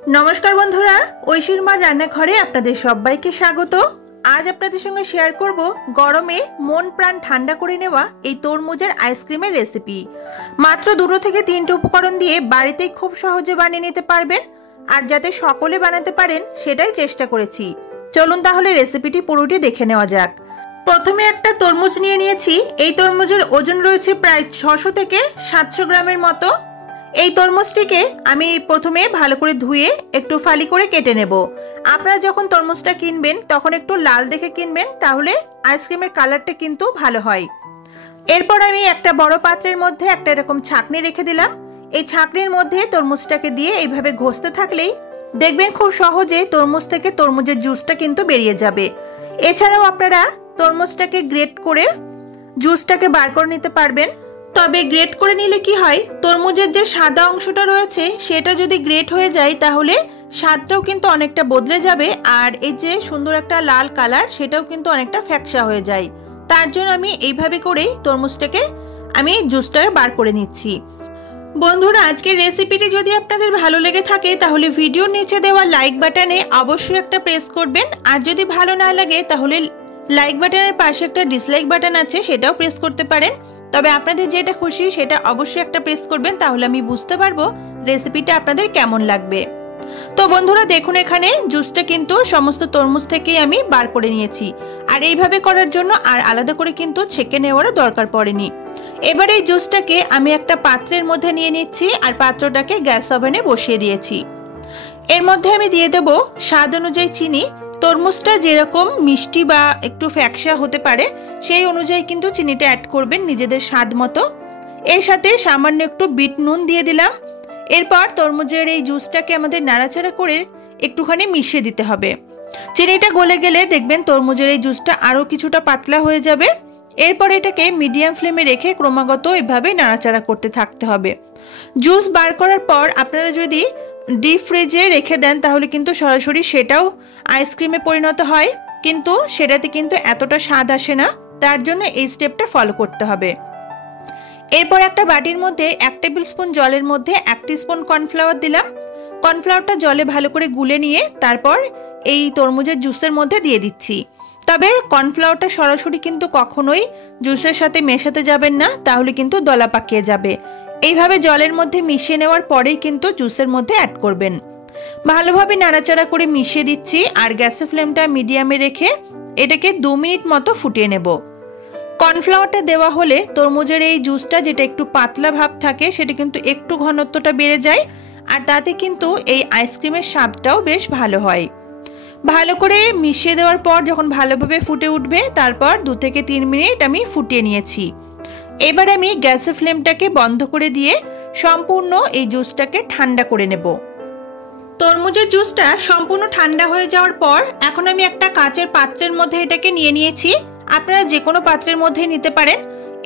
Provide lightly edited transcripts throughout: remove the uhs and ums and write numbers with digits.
नमस्कार बंधुरा ঐশীর মার রান্নাঘরে আপনাদের সবাইকে স্বাগত। আজ আপনাদের সঙ্গে শেয়ার করব গরমে মন প্রাণ ঠান্ডা করে নেওয়া এই তরমুজের আইসক্রিমের রেসিপি। মাত্র 2 থেকে 3টে উপকরণ দিয়ে বাড়িতেই খুব সহজে বানিয়ে নিতে পারবেন, আর যাতে সকলে বানাতে পারেন সেটাই চেষ্টা করেছি। চলুন তাহলে রেসিপিটি পুরোটি দেখে নেওয়া যাক। প্রথমে একটা তরমুজ নিয়ে নিয়েছি। এই তরমুজের ওজন রয়েছে প্রায় 600 থেকে 700 গ্রামের মতো। এই তরমুজটিকে আমি প্রথমে ভালো করে ধুয়ে একটু ফালি করে কেটে নেব। আপনারা যখন তরমুজটা কিনবেন তখন একটু লাল দেখে কিনবেন, তাহলে আইসক্রিমের কালারটা কিন্তু ভালো হয়। এরপর আমি একটা বড় পাত্রের মধ্যে একটা এরকম ছাঁকনি রেখে দিলাম। এই ছাঁকনির মধ্যে তরমুজটাকে দিয়ে এইভাবে ঘষতে থাকলেই দেখবেন খুব সহজে তরমুজ থেকে তরমুজের জুসটা কিন্তু বেরিয়ে যাবে। এছাড়াও আপনারা তরমুজটাকে গ্রেট করে জুসটাকে বার করে নিতে পারবেন। তবে গ্রেট করে নিলে কি হয়, তরমুজের যে সাদা অংশটা রয়েছে সেটা যদি গ্রেট হয়ে যায় তাহলে স্বাদটাও কিন্তু অনেকটা বদলে যাবে, আর এই যে সুন্দর একটা লাল কালার সেটাও কিন্তু অনেকটা ফ্যাকসা হয়ে যায়। তার জন্য আমি এইভাবে করেই তরমুজটাকে আমি জুসটা বার করে নিচ্ছি। বন্ধুরা, আজকের রেসিপিটি যদি আপনাদের ভালো লেগে থাকে তাহলে ভিডিওর নিচে দেওয়া লাইক বাটনে অবশ্যই একটা প্রেস করবেন, আর যদি ভালো না লাগে তাহলে লাইক বাটনের পাশে একটা ডিসলাইক বাটন আছে, সেটাও প্রেস করতে পারেন। তবে আপনাদের যেটা খুশি সেটা অবশ্যই একটা প্রেস করবেন, তাহলে আমি বুঝতে পারবো রেসিপিটা আপনাদের কেমন লাগবে। তো বন্ধুরা দেখুন, এখানে জুসটা কিন্তু সমস্ত তরমুজ থেকেই আমি বার করে নিয়েছি, আর এইভাবে করার জন্য আর আলাদা করে কিন্তু ছেঁকে নেওয়ারও দরকার পড়েনি। এবার এই জুসটাকে আমি একটা পাত্রের মধ্যে নিয়ে নিচ্ছি, আর পাত্রটাকে গ্যাস ওভেনে বসিয়ে দিয়েছি। এর মধ্যে আমি দিয়ে দেব স্বাদ অনুযায়ী চিনি। তরমুজটা যেরকম মিষ্টি বা একটু ফ্যাকসা হতে পারে সেই অনুযায়ী কিন্তু চিনিটা অ্যাড করবেন নিজেদের স্বাদ মতো। এর সাথে সামান্য একটু বিট নুন দিয়ে দিলাম। এরপর তরমুজের এই জুসটাকে আমাদের নাড়াচাড়া করে একটুখানি মিশিয়ে দিতে হবে। চিনিটা গলে গেলে দেখবেন তরমুজের এই জুসটা আরও কিছুটা পাতলা হয়ে যাবে। এরপর এটাকে মিডিয়াম ফ্লেমে রেখে ক্রমাগত এভাবে নাড়াচাড়া করতে থাকতে হবে। জুস বার করার পর আপনারা যদি ডিপ ফ্রিজে রেখে দেন তাহলে কিন্তু সরাসরি সেটাও আইসক্রিমে পরিণত হয়, কিন্তু সেটাতে কিন্তু এতটা স্বাদ আসে না। তার জন্য এই স্টেপটা ফলো করতে হবে। এরপর একটা বাটির মধ্যে 1 টেবিল স্পুন জলের মধ্যে 1 টিস্পুন কর্নফ্লাওয়ার দিলাম। কর্নফ্লাওয়ারটা জলে ভালো করে গুলে নিয়ে তারপর এই তরমুজের জুসের মধ্যে দিয়ে দিচ্ছি। তবে কর্নফ্লাওয়ারটা সরাসরি কিন্তু কখনোই জুসের সাথে মেশাতে যাবেন না, তাহলে কিন্তু দলা পাকিয়ে যাবে। এইভাবে জলের মধ্যে মিশিয়ে নেওয়ার পরেই কিন্তু জুসের মধ্যে অ্যাড করবেন। ভালোভাবে নাড়াচাড়া করে মিশিয়ে দিচ্ছি, আর গ্যাসের ফ্লেমটা মিডিয়ামে রেখে এটাকে 2 মিনিট মতো ফুটিয়ে নেব। কর্নফ্লাওয়ারটা দেওয়া হলে তরমুজের এই জুসটা যেটা একটু পাতলা ভাব থাকে সেটা কিন্তু একটু ঘনত্বটা বেড়ে যায়, আর তাতে কিন্তু এই আইসক্রিমের স্বাদটাও বেশ ভালো হয়। ভালো করে মিশিয়ে দেওয়ার পর যখন ভালোভাবে ফুটে উঠবে তারপর 2 থেকে 3 মিনিট আমি ফুটিয়ে নিয়েছি। এবার আমি গ্যাসের ফ্লেমটাকে বন্ধ করে দিয়ে সম্পূর্ণ এই জুসটাকে ঠান্ডা করে নেব। তরমুজের জুসটা সম্পূর্ণ ঠান্ডা হয়ে যাওয়ার পর এখন আমি একটা কাচের পাত্রের মধ্যে এটাকে নিয়ে নিয়েছি। আপনারা যে কোনো পাত্রের মধ্যে নিতে পারেন।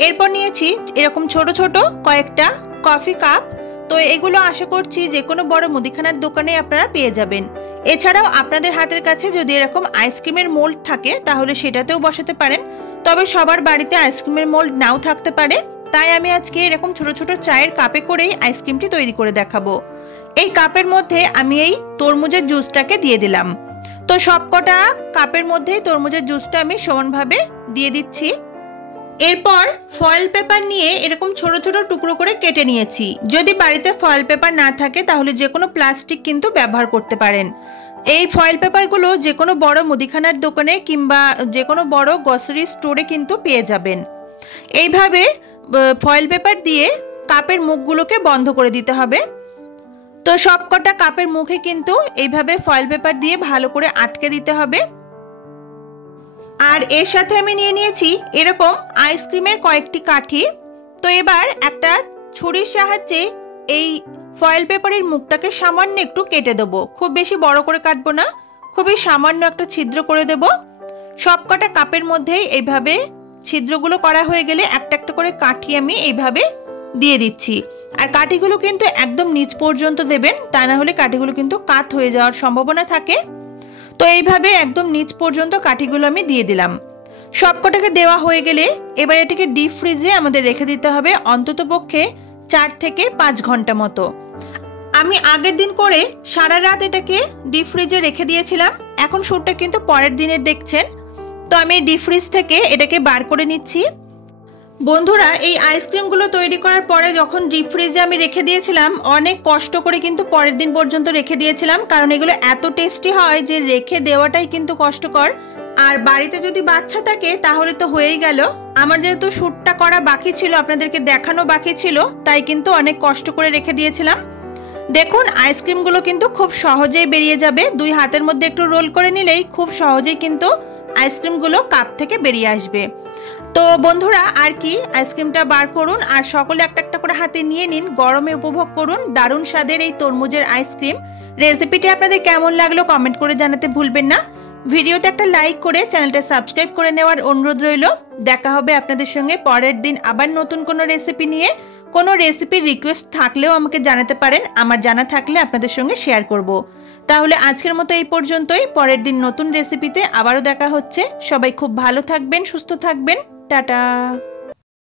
এরপর নিয়েছি এরকম ছোট ছোট কয়েকটা কফি কাপ। তো এগুলো আশা করছি যে কোনো বড় মুদিখানার দোকানে আপনারা পেয়ে যাবেন। এছাড়াও আপনাদের হাতের কাছে যদি এরকম আইসক্রিমের মোল্ড থাকে তাহলে সেটাতেও বসাতে পারেন। তবে সবার বাড়িতে আইসক্রিমের মোল্ড নাও থাকতে পারে, তাই আমি আজকে এরকম ছোট ছোট চায়ের কাপে করেই আইসক্রিমটি তৈরি করে দেখাবো। এই কাপের মধ্যে আমি এই তরমুজের জুসটাকে দিয়ে দিলাম। তো সবকটা কাপের মধ্যেই তরমুজের জুসটা আমি সমানভাবে দিয়ে দিচ্ছি। এরপর ফয়েল পেপার নিয়ে এরকম ছোট ছোট টুকরো করে কেটে নিয়েছি। যদি বাড়িতে ফয়েল পেপার না থাকে তাহলে যে কোনো প্লাস্টিক কিন্তু ব্যবহার করতে পারেন। এই ফয়েল পেপারগুলো যে কোনো বড় মুদিখানার দোকানে কিংবা যে কোনো বড় গ্রসারি স্টোরে কিন্তু পেয়ে যাবেন। এইভাবে ফয়েল পেপার দিয়ে কাপের মুখগুলোকে বন্ধ করে দিতে হবে। তো সবকটা কাপের মুখে কিন্তু এইভাবে ফয়েল পেপার দিয়ে ভালো করে আটকে দিতে হবে। আর এর সাথে আমি নিয়ে নিয়েছি এরকম আইসক্রিমের কয়েকটি কাঠি। তো এবার একটা ছুরির সাহায্যে এই ফয়েল পেপারের মুখটাকে সামান্য একটু কেটে দেবো। খুব বেশি বড় করে কাটবো না, খুবই সামান্য একটা ছিদ্র করে দেব। সবকটা কাপের মধ্যেই এইভাবে ছিদ্রগুলো করা হয়ে গেলে একটা একটা করে কাঠি আমি এইভাবে দিয়ে দিচ্ছি। আর কাঠিগুলো কিন্তু একদম নিচ পর্যন্ত দেবেন, তা না হলে কাঠিগুলো কিন্তু কাত হয়ে যাওয়ার সম্ভাবনা থাকে। তো এইভাবে একদম নিচ পর্যন্ত কাঠিগুলো আমি দিয়ে দিলাম। সবকটাকে দেওয়া হয়ে গেলে এবার এটাকে ডিপ ফ্রিজে আমাদের রেখে দিতে হবে অন্ততপক্ষে 4 থেকে 5 ঘন্টা মতো। আমি আগের দিন করে সারা রাত এটাকে ডিপ ফ্রিজে রেখে দিয়েছিলাম। এখন শ্যুটটা কিন্তু পরের দিনের দেখছেন। তো আমি ডিপ ফ্রিজ থেকে এটাকে বার করে নিচ্ছি। বন্ধুরা, এই আইসক্রিমগুলো তৈরি করার পরে যখন ডিপ ফ্রিজে আমি রেখে দিয়েছিলাম, অনেক কষ্ট করে কিন্তু পরের দিন পর্যন্ত রেখে দিয়েছিলাম, কারণ এগুলো এত টেস্টি হয় যে রেখে দেওয়াটাই কিন্তু কষ্টকর। আর বাড়িতে যদি বাচ্চা থাকে তাহলে তো হয়েই গেল। আমার যেহেতু শ্যুটটা করা বাকি ছিল, আপনাদেরকে দেখানো বাকি ছিল, তাই কিন্তু অনেক কষ্ট করে রেখে দিয়েছিলাম। দেখুন, আইসক্রিমগুলো কিন্তু খুব সহজেই বেরিয়ে যাবে। দুই হাতের মধ্যে একটু রোল করে নিলেই খুব সহজেই কিন্তু আইসক্রিমগুলো কাপ থেকে বেরিয়ে আসবে। তো বন্ধুরা, আর কি, আইসক্রিমটা বার করুন আর সকলে একটা একটা করে হাতে নিয়ে নিন, গরমে উপভোগ করুন দারুণ স্বাদের এই তরমুজের আইসক্রিম। রেসিপিটি আপনাদের কেমন লাগলো কমেন্ট করে জানাতে ভুলবেন না। ভিডিওতে একটা লাইক করে চ্যানেলটা সাবস্ক্রাইব করে নেওয়ার অনুরোধ রইল। দেখা হবে আপনাদের সঙ্গে পরের দিন আবার নতুন কোনো রেসিপি নিয়ে। কোনো রেসিপির রিকোয়েস্ট থাকলেও আমাকে জানাতে পারেন, আমার জানা থাকলে আপনাদের সঙ্গে শেয়ার করব। তাহলে আজকের মতো এই পর্যন্তই। পরের দিন নতুন রেসিপিতে আবারও দেখা হচ্ছে। সবাই খুব ভালো থাকবেন, সুস্থ থাকবেন। টাটা।